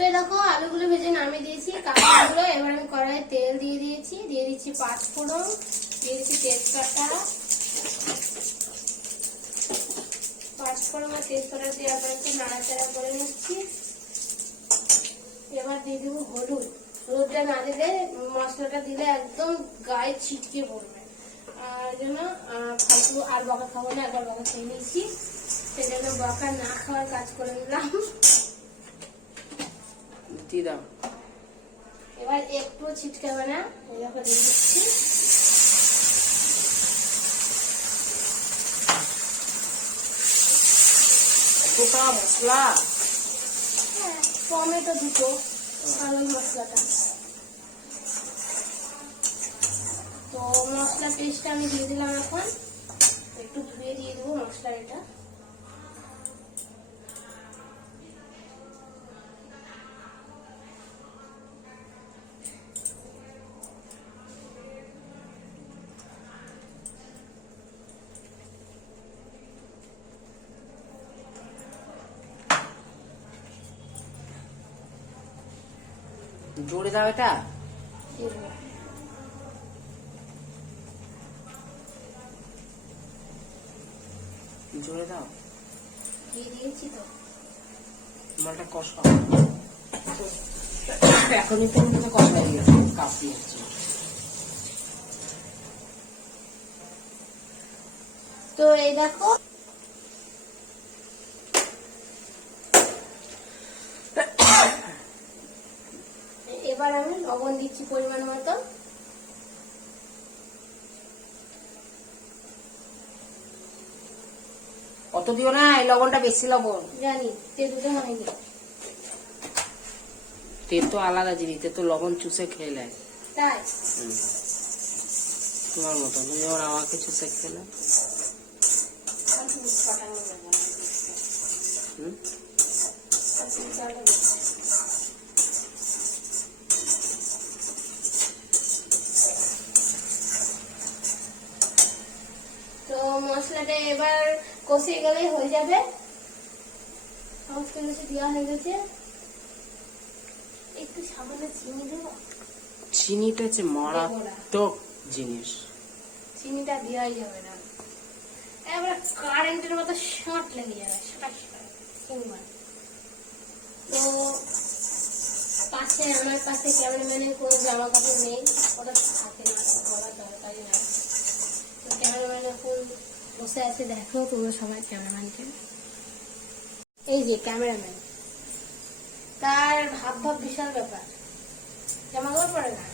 তো দেখো আলুগুলো ভেজে নামিয়ে দিয়েছি কাঁকড়াগুলো। এবার আমি কড়াইয়ে তেল দিয়ে দিয়েছি, দিয়ে দিচ্ছি 5 ফোড়ন, দিয়ে দিচ্ছি তেজপাতা। 5 ফোড়ন আর তেজপাতা দেওয়ার পর একটু নাড়াচাড়া করে নিচ্ছি। এবার দিয়ে দেবো হলুদ। হলুদটা না দিলে মশলাটা দিলে একদম গায়ে ছিটকে পড়বে, আর জন্য ফালতু আর বকা খাবো না, একবার বকা খেয়ে নিয়েছি, সেজন্য বকা না খাওয়ার কাজ করে নিলাম। এবার একটু ছিটকাবে না, এরকম দিয়ে দিচ্ছি। মশলা টমেটো দুটো, আলুর মশলাটা। তো মশলা পেস্টটা আমি দিয়ে দিলাম। এখন একটু ধুয়ে দিয়ে দেবো মশলা। এটা জোরে দাও, এটা জোরে দাও, দিয়ে দিয়েছি। তো মালটা কষা এখনই তো কষা হয়ে গেছে, কাশি হচ্ছে। তো এই দেখো এবার আমি লবণ দিচ্ছি পরিমাণ মতো। অত দিও না, এই লবণটা বেশি লবণ। জানি তেঁতুলে হয়নি, তেল তো আলাদা জিনিস, তো লবণ চুষে খেয়ে নেয়। তাই তোমার মতো তুমি যেমন আমাকে চুষে খেলে। তো মশলাটা এবার কষে গেলেই হয়ে যাবে। সমস্ত কিছু দেওয়া হয়ে গেছে। একটু সামান্য চিনি দেবো। চিনিটা হচ্ছে মারাত্মক জিনিস, চিনিটা দেওয়াই যাবে না, এবার কারেন্টের মতো শর্ট লেগে যাবে। তো আমার পাশে ক্যামেরাম্যানের কোনো জামা কাপড় নেই, ওটা থাকে না, বলার দরকারই নাই। তো ক্যামেরাম্যান এখন বসে আছে, দেখো তোমরা সবাই ক্যামেরাম্যানকে। এই যে ক্যামেরাম্যান, তার ভাব বিশাল ব্যাপার, জামা কাপড় পরে না।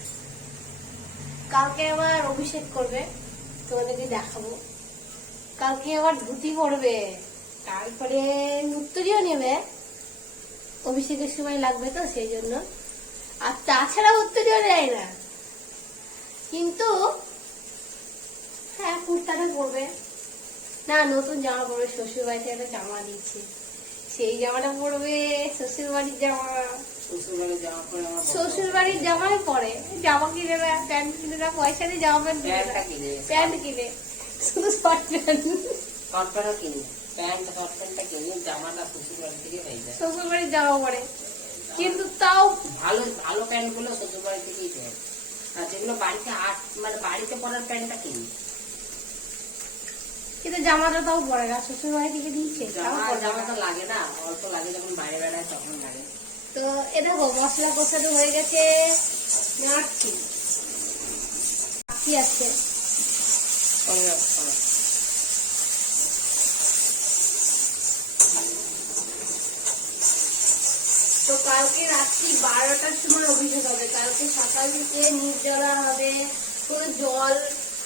কালকে আবার অভিষেক করবে, তোমাদেরকে দেখাবো। কালকে আবার ধুতি পরবে, তারপরে উত্তরীয় নেবে। অভিষেকের সময় লাগবে তো সেই জন্য। আর তাছাড়া উত্তরীয় নেয় না, কিন্তু হ্যাঁ কুর্তাটা পরবে না, নতুন জামা পরবে। শ্বশুর বাড়িতে একটা জামা দিচ্ছে, সেই জামাটা পরবে। শ্বশুর বাড়ির জামা, শ্বশুর বাড়ির জামাই পরে। জামা কিনে না, প্যান্ট কিনে না, পয়সা নেই জামা প্যান্ট কিনে, প্যান্ট কিনে, শুধু শর্ট প্যান্ট কিনে, প্যান্টটা কিনে, জামাটা শ্বশুর বাড়ি থেকে হয়ে যায়। শ্বশুর বাড়ির জামা পরে, কিন্তু তাও ভালো ভালো প্যান্ট গুলো শ্বশুর বাড়ি থেকেই দেয়, আর যেগুলো বাড়িতে মানে বাড়িতে পরার প্যান্টটা কিনি। কিন্তু জামাটা তাও পরে না, শ্বশুর বাড়ি থেকে দিচ্ছে। জামাটা লাগে না, অল্প লাগে, যখন বাইরে বেড়ায় তখন লাগে। তো এ দেখো মশলা কষানো হয়ে গেছে, নাড়ছি আছে। তো কালকে রাত্রি 12টার সময় অভিষেক হবে। কালকে সকাল থেকে নির্জলা হবে, কোনো জল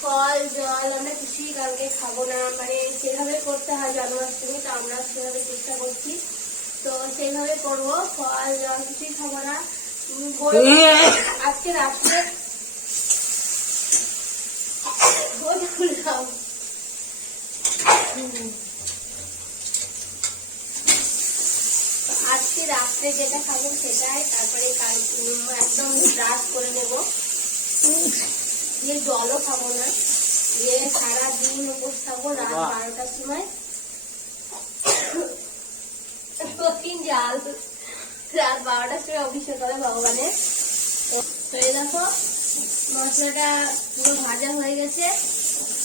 ফল জল আমরা কিছুই কালকে খাবো না, মানে সেভাবে করতে হয় জন্মাষ্টমী। তো আমরা সেভাবে চেষ্টা করছি, তো সেইভাবে করবো। ফল জল কিছুই খাবো না। আজকে রাত্রে আজকে রাত্রে যেটা খাবো সেটাই। তারপরে একদম ব্রাশ করে নেবো, দিয়ে জলও খাবো না, দিয়ে সারাদিন উপোস থাকবো। রাত 12টার সময় জাল, রাত 12টার সময় অভিষেক করে ভগবানের। তো এই দেখো মশলাটা পুরো ভাজা হয়ে গেছে।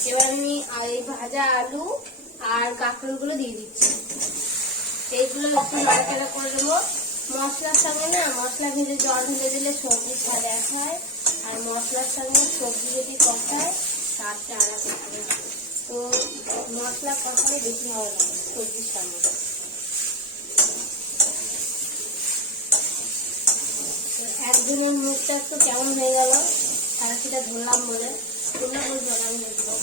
এবার আমি এই ভাজা আলু আর কাঁকরোলগুলো দিয়ে দিচ্ছি। এইগুলো একটু নাড়াচাড়া করে দেবো। মশলার সঙ্গে না, মশলা ভেজে জল ঢেলে দিলে সবজি স্বাদ এক হয়, আর মশলার সঙ্গে সবজি যদি কষায় স্বাদটা আলাদা হবে। তো মশলা কষালে বেশি ভালো লাগে সবজির সঙ্গে। একদিনের মুখটা একটু কেমন হয়ে গেল, সারাশিটা ধরলাম বলে তোমরা বলবো, আমি বলবো।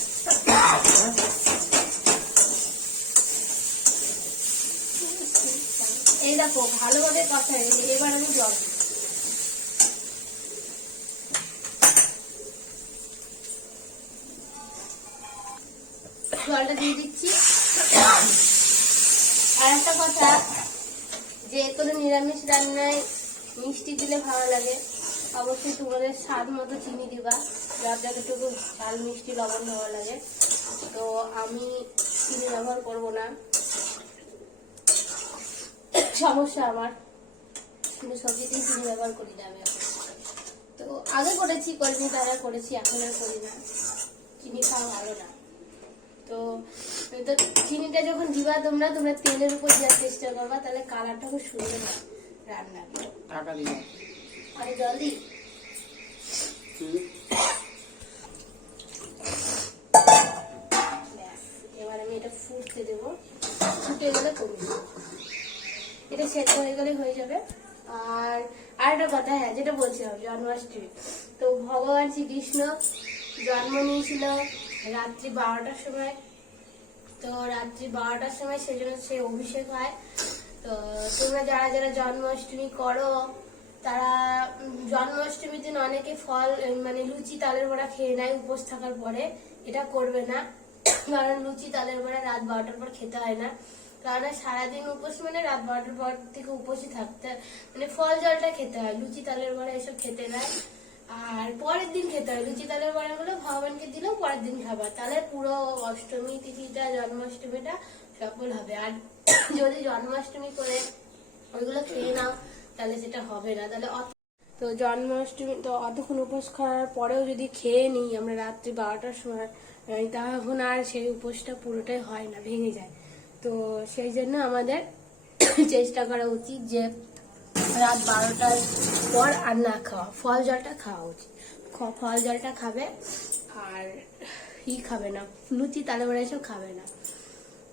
এই দেখো ভালোভাবে কথা হয়ে গেছে। এবার আমি জল দিই। জলটা দিয়ে দিচ্ছি। আর একটা কথা, যে কোনো নিরামিষ রান্নায় মিষ্টি দিলে ভালো লাগে। অবশ্যই তোমাদের স্বাদ মতো চিনি দিবা, যার যতটুকু ঝাল মিষ্টি লবণ ভালো লাগে। তো আমি চিনি ব্যবহার করবো না, সমস্যা আমার, কিন্তু সবজিতেই চিনি ব্যবহার করি না আমি এখন। তো আগে করেছি, কলমি দ্বারা করেছি, এখন আর করি না। চিনি খাওয়া ভালো না। তো চিনিটা যখন দিবা তোমরা তেলের উপর দেওয়ার চেষ্টা করবা, তাহলে কালারটা খুব সুন্দর হয় রান্নার। আরে জল দিই। এবার আমি এটা ফুটতে দেবো। ফুটে গেলে কমবে, এটা সেদ্ধ হয়ে গেলে হয়ে যাবে। আর একটা কথা, হ্যাঁ যেটা বলছিলাম, জন্মাষ্টমী। তো ভগবান শ্রীকৃষ্ণ জন্ম নিয়েছিল রাত্রি 12টার সময়। তো রাত্রি 12টার সময় সেজন্য সে অভিষেক হয়। তো তোমরা যারা যারা জন্মাষ্টমী করো, তারা জন্মাষ্টমীর দিন অনেকে ফল মানে লুচি তালের বড়া খেয়ে নেয় উপোস থাকার পরে। এটা করবে না, কারণ লুচি তালের বড়া রাত 12টার পর খেতে হয় না। কারণ সারাদিন উপোস মানে রাত 12টার পর থেকে উপোসই থাকতে, মানে ফল জলটা খেতে হয়, লুচি তালের বড়া এসব খেতে নেয়। আর পরের দিন খেতে হয় লুচি তালের বড়াগুলো, ভগবানকে দিলেও পরের দিন খাবার, তাহলে পুরো অষ্টমী তিথিটা, জন্মাষ্টমীটা সফল হবে। আর যদি জন্মাষ্টমী করে ওইগুলো খেয়ে নাও, তাহলে সেটা হবে না। তাহলে তো জন্মাষ্টমী তো অতক্ষণ উপোস করার পরেও যদি খেয়ে নিই আমরা রাত্রি 12টার সময়, তখন আর সেই উপোসটা পুরোটাই হয় না, ভেঙে যায়। তো সেই জন্য আমাদের চেষ্টা করা উচিত যে রাত 12টার পর আর না খাওয়া, ফল জলটা খাওয়া উচিত। ফল জলটা খাবে, আর খাবে না, লুচি তালে বড়া এসব খাবে না,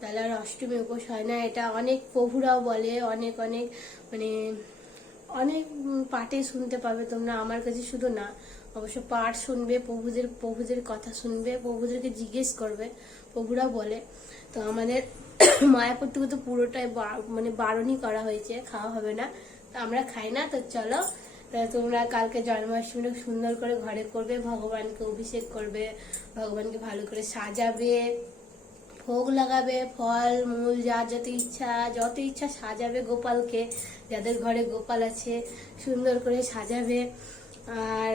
তাহলে আর অষ্টমী উপোস হয় না। এটা অনেক প্রভুরাও বলে, অনেক অনেক মানে অনেক পাঠে শুনতে পাবে তোমরা, আমার কাছে শুধু না, অবশ্য পাঠ শুনবে, প্রভুদের কথা শুনবে, প্রভুদেরকে জিজ্ঞেস করবে, প্রভুরা বলে। তো আমাদের মায়াপুর থেকে তো পুরোটাই মানে বারণই করা হয়েছে, খাওয়া হবে না, তো আমরা খাই না। তো চলো তোমরা কালকে জন্মাষ্টমীটা সুন্দর করে ঘরে করবে, ভগবানকে অভিষেক করবে, ভগবানকে ভালো করে সাজাবে, ভোগ লাগাবে, ফল মূল যার যত ইচ্ছা সাজাবে, গোপালকে, যাদের ঘরে গোপাল আছে সুন্দর করে সাজাবে। আর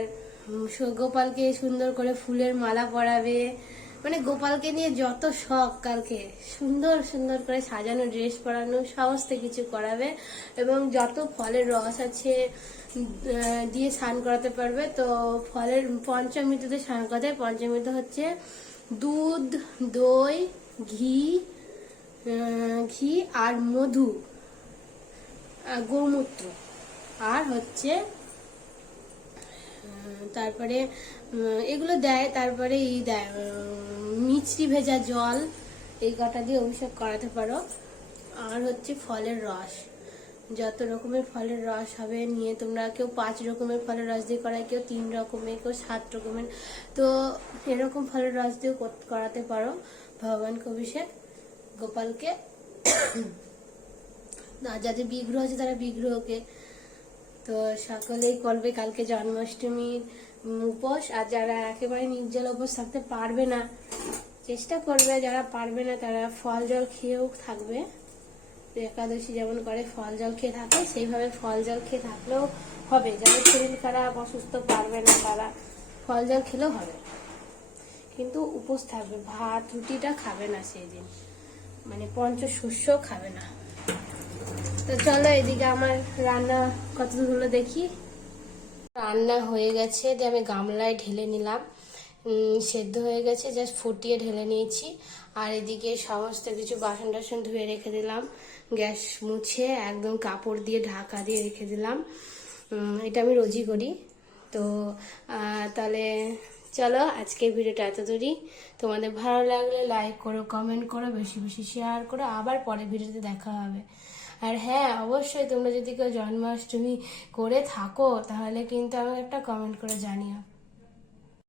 গোপালকে সুন্দর করে ফুলের মালা পরাবে, মানে গোপালকে নিয়ে যত শখ, কালকে সুন্দর সুন্দর করে সাজানো, ড্রেস পরানো, সমস্ত কিছু করাবে। এবং যত ফলের রস আছে দিয়ে স্নান করাতে পারবে। তো ফলের পঞ্চমৃততে স্নান করাতে, পঞ্চমৃত হচ্ছে দুধ, দই, ঘি আর মধু, গোমূত্র, আর হচ্ছে তারপরে এগুলো দেয়। তারপরে দেয় মিছরি ভেজা জল, এই কটা দিয়ে অভিষেক করাতে পারো। আর হচ্ছে ফলের রস, যত রকমের ফলের রস হবে নিয়ে তোমরা, কেউ 5 রকমের ফলের রস দিয়ে করায়, কেউ 3 রকমের, কেউ 7 রকমের। তো এরকম ফলের রস দিয়ে করাতে পারো ভগবানকে অভিষেক, গোপালকে। যাদের বিগ্রহ আছে তারা বিগ্রহকে। তো সকলেই করবে কালকে জন্মাষ্টমীর উপোস। আর যারা একেবারে নির্জল উপোস থাকতে পারবে না, চেষ্টা করবে, যারা পারবে না তারা ফল জল খেয়েও থাকবে। একাদশী যেমন করে ফল জল খেয়ে থাকে, সেইভাবে ফল জল খেয়ে থাকলেও হবে। যাদের শরীর খারাপ, অসুস্থ, পারবে না, তারা ফল জল খেলেও হবে, কিন্তু উপোস থাকবে। ভাত রুটিটা খাবে না সেই দিন, মানে পঞ্চশস্য খাবে না। তো চলো এদিকে আমার রান্না কত দূর হলো দেখি। রান্না হয়ে গেছে, যে আমি গামলায় ঢেলে নিলাম। সেদ্ধ হয়ে গেছে, জাস্ট ফুটিয়ে ঢেলে নিয়েছি। আর এদিকে সমস্ত কিছু বাসন টাসন ধুয়ে রেখে দিলাম, গ্যাস মুছে একদম কাপড় দিয়ে ঢাকা দিয়ে রেখে দিলাম। এটা আমি রোজই করি। তো তাহলে চলো আজকের ভিডিওটা এত দূরই। তোমাদের ভালো লাগলে লাইক করো, কমেন্ট করো, বেশি বেশি শেয়ার করো। আবার পরের ভিডিওতে দেখা হবে। আর হ্যাঁ, অবশ্যই তোমরা যদি কেউ জন্মাষ্টমী করে থাকো তাহলে কিন্তু আমাকে একটা কমেন্ট করে জানিও।